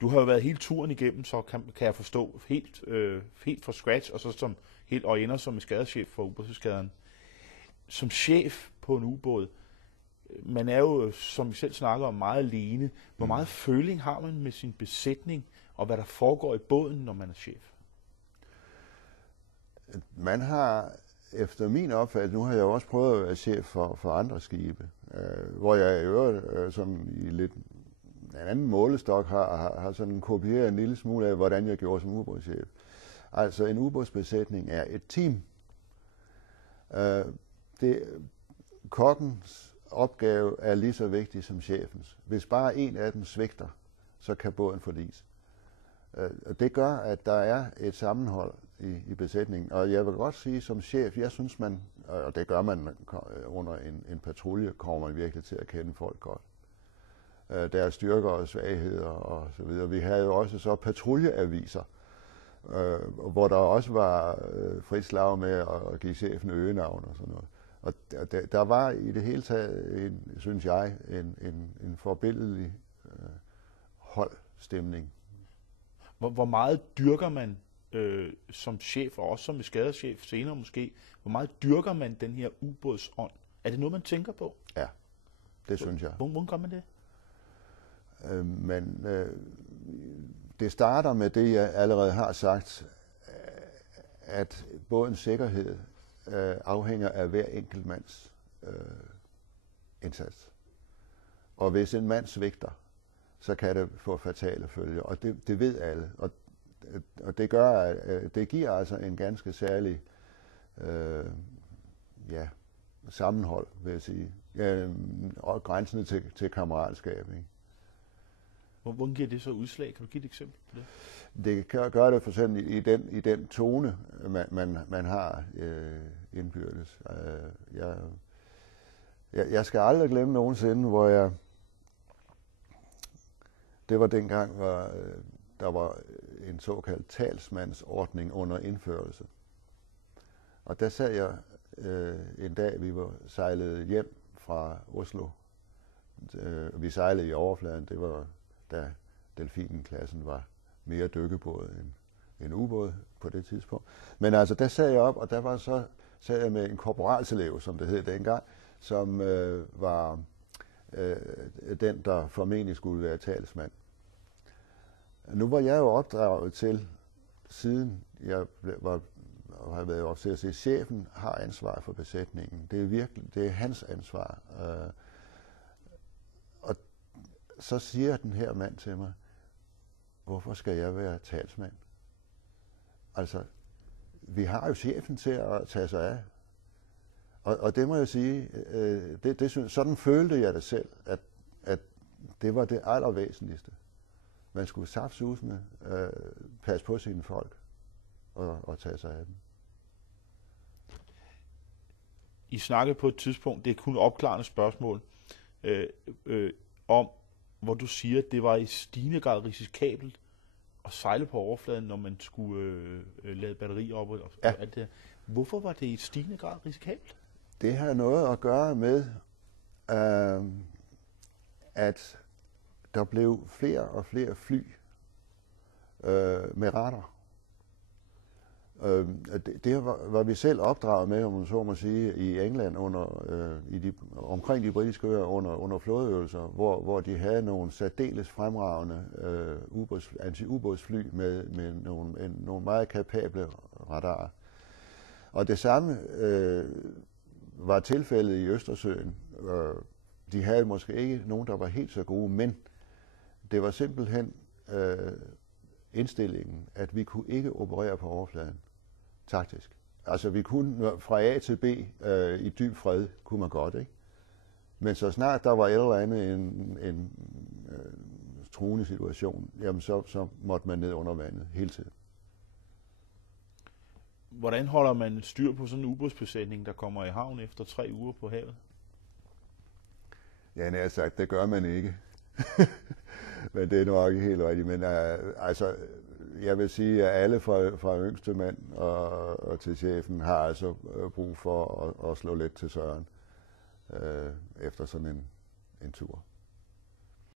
Du har jo været hele turen igennem, så kan jeg forstå, helt fra scratch, og så som helt og ender som eskadrechef for ubådseskadren. Som chef på en ubåd, man er jo, som vi selv snakker om, meget alene. Hvor meget føling har man med sin besætning, og hvad der foregår i båden, når man er chef? Man har, efter min opfattelse, nu har jeg jo også prøvet at være chef for andre skibe, hvor jeg i øvrigt, som i lidt en anden målestok, har sådan kopieret en lille smule af, hvordan jeg gjorde som ubådschef. Altså en ubådsbesætning er et team. Kokkens opgave er lige så vigtig som chefens. Hvis bare en af dem svigter, så kan båden forlis. Og det gør, at der er et sammenhold i besætningen. Og jeg vil godt sige som chef, jeg synes man, og det gør man under en patrulje, kommer man virkelig til at kende folk godt. Deres styrker og svagheder og så videre. Vi havde jo også så patruljeaviser, hvor der også var frit slag med at give chefen øgenavn og sådan noget. Og der var i det hele taget, synes jeg, en forbilledlig holdstemning. Hvor meget dyrker man som chef, og også som eskadrechef senere måske, hvor meget dyrker man den her ubådsånd? Er det noget, man tænker på? Ja, det synes jeg. Hvordan gør man det? Men det starter med det, jeg allerede har sagt, at bådens sikkerhed afhænger af hver enkelt mands indsats. Og hvis en mand svigter, så kan det få fatale følger, og det ved alle. Og det gør, at det giver altså en ganske særlig sammenhold, vil jeg sige. Og grænsende til kammeratskab. Ikke? Hvordan giver det så udslag? Kan du give et eksempel på det? Det kan gøre det for eksempel i den tone, man har indbyrdes. Jeg skal aldrig glemme nogensinde, hvor det var dengang, hvor der var en såkaldt talsmandsordning under indførelse. Og der sad jeg en dag, vi var sejlet hjem fra Oslo. Vi sejlede i overfladen, det var da Delfinen-klassen var mere dykkebåd end ubåd på det tidspunkt. Men altså, der sad jeg op, og der sad jeg med en korporalselev, som det hed dengang, som var den, der formentlig skulle være talsmand. Nu var jeg jo opdraget til, siden jeg har været officer, at chefen har ansvar for besætningen. Det er hans ansvar. Og så siger den her mand til mig, hvorfor skal jeg være talsmand? Altså, vi har jo chefen til at tage sig af. Og det må jeg sige, sådan følte jeg det selv, at det var det allervæsentligste. Man skulle saftsusende passe på sine folk og tage sig af dem. I snakkede på et tidspunkt, det er kun opklarende spørgsmål, om hvor du siger, at det var i stigende grad risikabelt at sejle på overfladen, når man skulle lade batterier op og alt det. Hvorfor var det i stigende grad risikabelt? Det har noget at gøre med, at der blev flere og flere fly med radar. Det var vi selv opdraget med, om man så må sige, i England omkring de britiske øer under flådeøvelser, hvor de havde nogle særdeles fremragende anti-ubådsfly med nogle meget kapable radarer. Og det samme var tilfældet i Østersøen. De havde måske ikke nogen, der var helt så gode, men det var simpelthen indstillingen, at vi kunne ikke operere på overfladen taktisk. Altså vi kunne fra A til B i dyb fred, kunne man godt, ikke? Men så snart der var et eller andet en truende situation, jamen så måtte man ned under vandet hele tiden. Hvordan holder man styr på sådan en ubådsbesætning, der kommer i havn efter 3 uger på havet? Ja, nær sagt, det gør man ikke. Men det er nok ikke helt rigtigt. Men altså, jeg vil sige, at alle fra yngste mand og til chefen har altså brug for at slå lidt til søren efter sådan en tur.